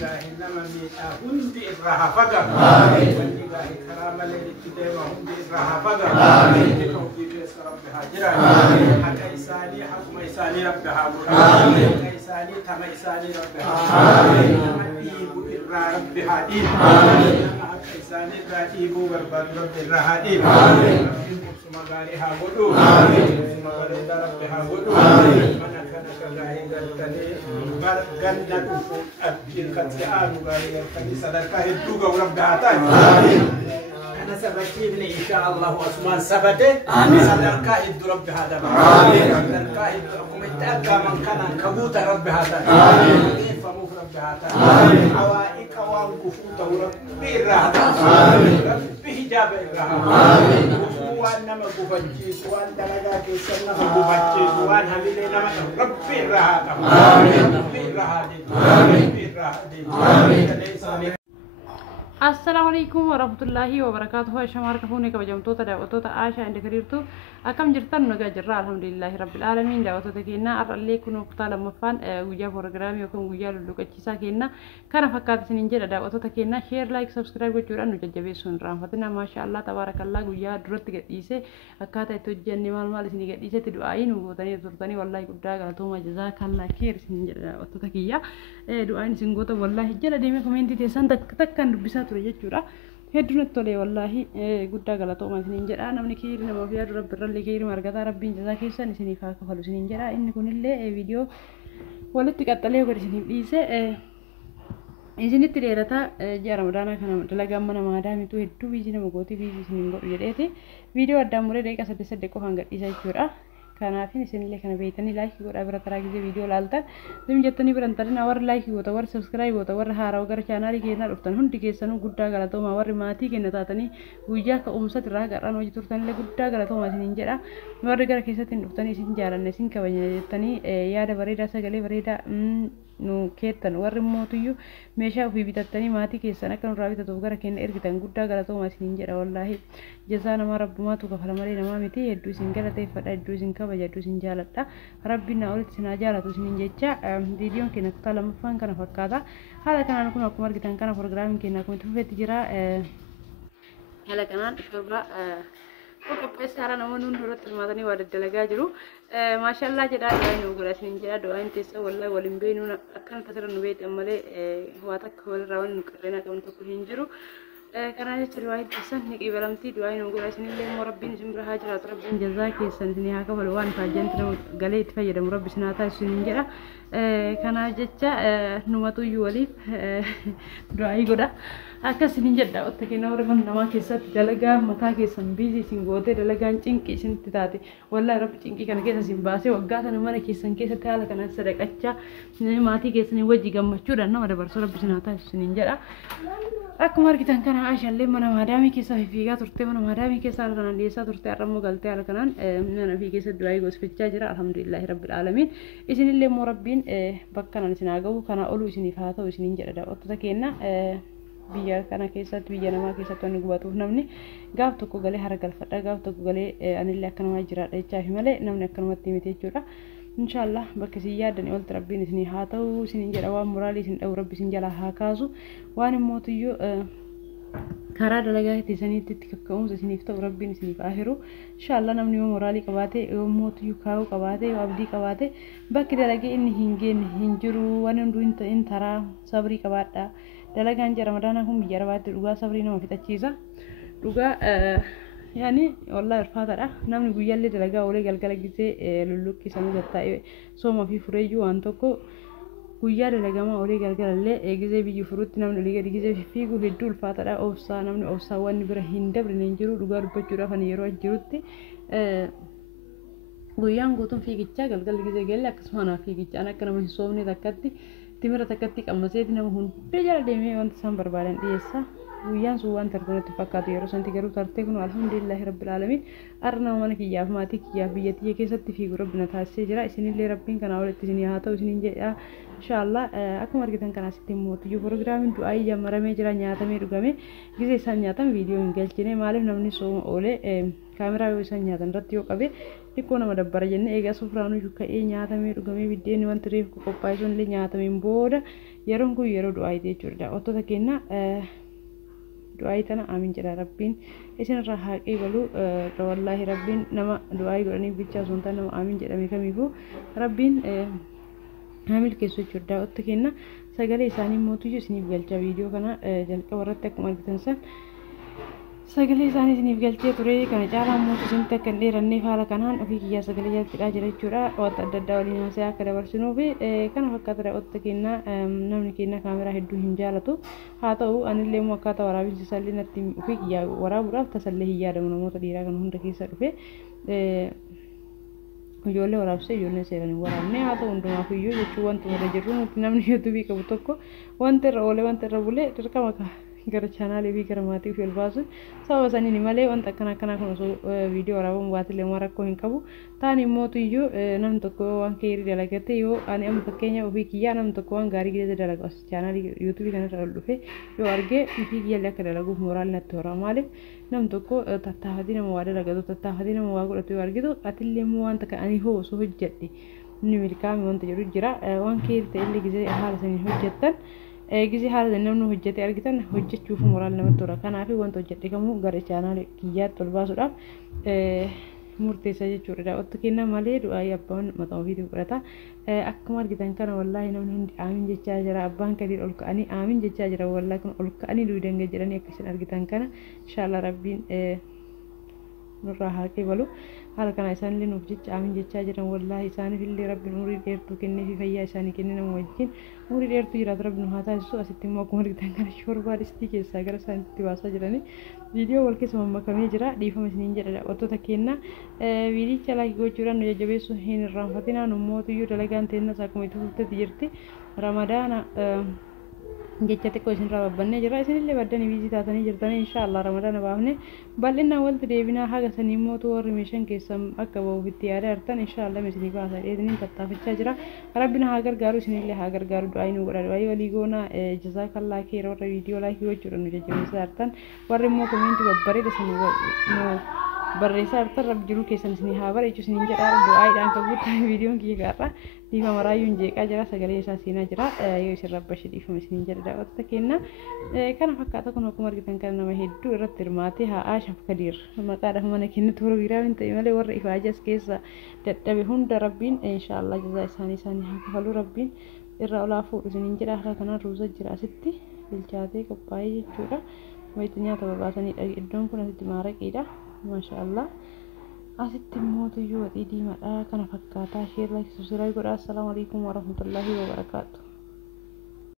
gahe nama miidhaa hundi irraa haa fagaatu. Wanni gahe karaa malee itti deema hundi irraa haa fagaatu. Tawfiiq keessa Rabbi haa jiraatu. Haqa isaanii haquma isaanii Rabbi haa godhu. Haqa isaanii tama isaanii Rabbi haa godhu. Nama dhiibu irraa Rabbi haa dhiibu. Nama haqa isaanii irraa dhiibuu barbaadu Rabbi irraa haa dhiibu. Rabbiin qubsuma gaarii haa godhu. Qubsuma bareedaa Rabbi haa godhu. Mana kana kagaahee galtanii ganda dhufu abdiin kan si'aanu gaarii galtanii sadarkaa hedduu ga'u Rabbi haa ta'u. أنا سبتيني إن شاء الله وأسمان سبته صدرك إد رب هذا صدرك إد ربكم إتأكى من كان كبوت رب هذا كيف مف رب هذا عوائك وانكفوته ربي الرهبة ربي حجاب الرهبة وان نما كفجيس وان دلقاك سنة كفجيس وان هبيل نما ربي الرهبة ربي الرهبة ربي الرهبة السلام عليكم ورحمة الله وبركاته. شمار كفوني كبجمتوتا دعوتوتا عاشا عند كريرتو أكم جرتن نجا جرا الحمد لله رب العالمين. دعوتوتا كينا أرلي كنو قتال مفان ويا برنامج يكون ويا لوكا تشيسا كينا كان فكرت سنينجا دعوتوتا كينا شير لايك سبسكرايب وجوران نجاجبي سون رحمتنا ما شاء الله تبارك الله ويا درت قديسة أكاتا تجني مال سنيجا قديسة تدعين وقتني زرتني والله قدرا قالتهم جزاك الله خير سنينجا دعوتوتا كيا دعين سنقوتا والله جل ديمي كومنتي تسان تكتكن بسات turejura hedduun tole wallahi guddaa galatoomaa isiniin jedha namni kiiri nama fiyaa dura birrallee kiiri margataa rabbiin jazaa keessan isiniif haa kafalu isiniin jedha inni kunillee viidiyoo walitti qaxxalee gadi isiniif dhiise isinitti dheerata ji'a ramadaanaa kana dalagaa mana maadaamitu hedduu biizii nama gootii biizii isiniin godhu jedheeti viidiyoo addaan muree daqiiqa 8 qofaan gadhiisa jechuudha. Kanaafin isinillee kana beeytanii laayikii godhaa bira taraa gisee viidiyoo laaltan sim jettanii biran tarin warri laayikii goota warri sabskiraayib goota warri haaraa gara chaanaalii keenyaa dhuftan hundi keessanuu guddaa galatoomaa warri maatii keenya taatanii guyyaa ka'umsatti irraa garaan hojii turtanillee guddaa galatoomaa isiniin jedha warri gara keessatti dhuftanii isin jaalanne isin kabajna jettanii yaada bareedaa sagalee bareedaa nu keettan warri mootiyyuu meeshaa ofii bitattanii maatii keessan akka nurraa bitatuuf gara keenya ergitan guddaa galatoomaa isiniin jedha wallaahi jazaa nama rabbumaatu kafala malee namaa miti hedduu isin galateeffadha hedduu isin kabaja hedduu isin jaaladha rabbiin na olitti isin haa jaalatu isiniin jecha viidiyoon keenya kutaa lammaffaan kana fakkaata haala kanaan kun akkuma argitan kana proogiraamiin keenya akkuma itti fufeetti jira haala kanaan shorba qopheessaara namoonni hundi irratti hirmaatanii waa daddalagaa jiru maashaallah jedhaa du'aa nu godha isiniin jedha du'aan teessa wallahi waliin beeknu akkan tasirra nu beektan malee waa takka walirraa waan nu qirreena qaban tokko hin jiru kana jecha du'aa teessan ni qibalamtii du'aa nu godha isinillee immoo rabbiin isin bira haa jiraatu rabbiin jazaa keessan isin haa kafalu waan faajjanti nama galee itti fayyadamu rabbi isin haa taasisu isiniin jedha kana jecha numatuyyuu waliif du'aa godha akkasiniin jedha otta kenna warra namaa keessatti dalagaa mataa keessan biizii isin gootee dalagaan cinqii isinitti taate wallahi rabbi cinqii kana keessa isin baasee waggaa sana mana keessan keessatti haala kanaan sadaqachaa maatii keessanii wajji gammachuudhaan nama dabarsuu rabbi isin haa taasisu isiniin jedha akkuma argitan kana aashaallee mana maadaamii keessa fiigaa turte mana maadaamii keessa haala kanaan dhiyeessaa turte har'ammoo galtee haala kanaan mana fi keessa du'aa goosfachaa jira alhamdulillahi rabbil aalamiin isinillee immoo rabbiin bakka nan isin haa ga'u kana oluu isiniif haa ta'u isiniin jedha daawwattoota keenya biyya kana keessatti biyya namaa keessatti wanni gubatuuf namni gaaf tokko galee hara galfadha gaaf tokko galee anillee akka namaa jiraadha jechaafi malee namni akkanumatti miti jechuudha inshallah bakka isin yaaddan olti rabbiin isinii haa ta'u isiniin jedha waan muraalii isin dha'u rabbi isin jalaa haa kaasu waan immootiyyuu karaa dalagaa keessaniitti itti kakka'umsa isiniif ta'u rabbiin isiniif haa hiru inshallah namni yoo moraalii qabaate yoo mootiyyuu kaa'uu qabaate yoo abdii qabaate bakki dalagee inni hin geenne hin jiru waan hunduu hin taraa sabrii qabaadha dalagaan jara ramadaana kun biyya arabaatti dhugaa sabrii nama fixachiisa dhugaa yaani wallahi irfaatadha namni guyyaallee dalagaa olee galgala gisee lulluqqii sanuu gattaa'e sooma fi fureeyyuu waan tokko guyyaa dalagamaa olee galgalallee gisee biyyi furuutti namni olii gadi gisee fiiguu hedduu ulfaatadha obsaa namni obsaa wanni bira hin dabrine hin jiru dhugaa dubbachuudhaaf ani yeroo jirutti guyyaan guutuun fiigichaa galgalli gisee galle akkasuma naaf fiigichaan akka nama hin soomne takkatti timira takkatti qammaseeti nama hundi jala deemee wanta isaan barbaadan dhiyeessa guyyaan sun waan tartanatti fakkaatu yeroo santi garuu tartee kun alhamdulillahi rabbil aalamiin arra nama mana kiyyaaf maatii kiyyaaf biyya tiyya keessatti fiigu rabbi na taasisee jira isinillee rabbiin kanaa olitti isinii haa ta'u isiniin jedha inshallah akkuma argitan kana asitti mootiyyuu proogiraamiin du'aa jammaramee jira nyaatamee dhugamee gisee isaan nyaatan viidiyoo hin galchine maaliif namni sooma oolee kaameraa yoo isaan nyaatan irratti yoo qabe xiqqoo nama dabbara jenne eegaa sufraanuu ka'ee nyaatamee dhugamee biddeenni wanti reefu qophaa'ee sun illee nyaatameen booda yeroon kun yeroo du'aayitii jechuudha daawwattoota keenya du'aayii tana amiin jedha rabbiin isinirraa haa qeebalu wallaahi rabbiin nama du'aayii godhaniif bicha osoo hin taane nama amiin jedhame kamiifuu rabbiin hamil keessa jechuudha daawwattoota keenya sagalee isaanii mootiyyuu isiniif galcha viidiyoo kana jalqaba irratti akkuma argitan san sagalee isaanii isiniif galchee ture kana caalaa mootii isinitti akka hin dheeranneef haala kanaan ofii kiyyaa sagalee jalchidhaa jira jechuudha wanta adda addaa waliin haasa'aa akka dabarsinuu fi kana fakkaata daawwattoota keenya namni keenya kaameraa hedduu hin jaalatu haa ta'u anillee immoo akkaataa waraabinsa isaallee natti ofii kiyyaa waraabuudhaaf tasallee hin yaadamu namoota dhiiraa kan hunda keessa dhufe ijoollee waraabsee ijoollee seeraan hin waraabne haa ta'u hundumaaf iyyuu jechuun wanti irra jirru nuti namni yuutuubii qabu tokko wanti irra oolee wanti irra bulee dirqama gara chaanaalii fi gara maatii ofii ol baasuun sababa saniin malee wanta akkanaa kun osoo viidiyoo waraabamu baatilee waan rakkoo hin qabu ta'an immootu iyyuu namni tokko waan gaarii dalagate yoo ani amma fakkeenya ofii kiyyaa namni tokko waan gaarii gidee dalagu chaanaalii yuutuubii kanarra ol dhufe yoo argee ofii kiyyaallee akka dalaguuf mooraalli natti hora maaliif namni tokko tattaafatii nama waa dalagatu tattaafatii nama waa godhatu yoo argitu atillee immoo wanta kan ani hoo osoo hojjedhe inni milkaa'ame wanta jedhu jira waan gaarii ta'ellee gizee haala saniin hojjettan gizi haala namni hojjete argitan hojjechuuf moraal namatti tola kanaaf wanta hojjedhe kamuu gara chaanaalii kiyyaatti ol baasuudhaaf murteessa jechuudha daawwattoota keenya malee du'aayii abbaan mataa ofiitiin fudhata akkuma argitan kana wallaahi namni hundi aamin jechaa jira abbaan kadiir ol ka'anii aamin jechaa jira wallaahi kun ol ka'anii duudanga jedhanii akkasiin argitan kana inshallah rabbiin nurraa haa qeebalu haala kana isaanillee nuuf jecha aamin jechaa jiran wallaahi isaaniif illee rabbiin umurii dheertuu kennee fi fayyaa isaanii kennee nama wajjin umurii dheertuu jiraatu rabbiin nu haa taasisu asitti immoo akkuma argitan kana shorbaa distii keessaa gara isaanitti baasaa jiranii viidiyoo wal keessa mammakamee jira dhiifama isiniin jedha daawwattoota keenya viidiyicha laayik gochuudhaan nu jajjabeessuu hin irraanfatinaa nummootiyyuu dalagaan teennas akkuma itti fuftetti jirti ramadaana jecha xiqqoo isinirraa babbannee jira isinillee baddanii viizii taatanii jirtanii inshaallah ramadaana baafne bal'inaan walitti deebinaa haga sanii mootuu warri meeshaan keessan akka ba'uufitti yaada hartan inshaallah meesanii baasaa dheediniin tattaafachaa jira rabbina haa gargaaru isinillee haa gargaaru du'aayii nu godha du'aayii walii goona jazaakallah keera warra viidiyoo laayikii gochuudhaan nu jajjabeessaa hartan warri immoo komiintii babbareeda nu barreessaa hartan rabbi jiruu keessan isinii haa bareechu isiniin jedhaa du'aayiidhaan kan guutan viidiyoon kiyya gaarraa dhiifa maraayyuun jeeqaa jira sagalee isaa seenaa jira yoo isin rabbashe dhiifama isiniin jedha daawwattoota keenya kana fakkaata kun akkuma argitan kana nama hedduu irratti hirmaatee haa Aashaaf Kadiir maqaadhaaf mana kennitu warra biraa hin ta'e malee warra ifaajas keessa dadhabe hunda rabbiin inshaallah jazaa isaanii haa kafalu rabbiin irraa olaa fuudhu isiniin jedha haala kanaan ruuza jira asitti bilchaatee qophaa'ee jechuudha wayitti nyaata babaasanidha iddoon kun asitti maaraqiidha maashaallah asitti mootiyyuu waxii diimaadha kana fakkaataa sheerra subscribe godhaa assalamu alaikum warahmatullahi wabarakatuh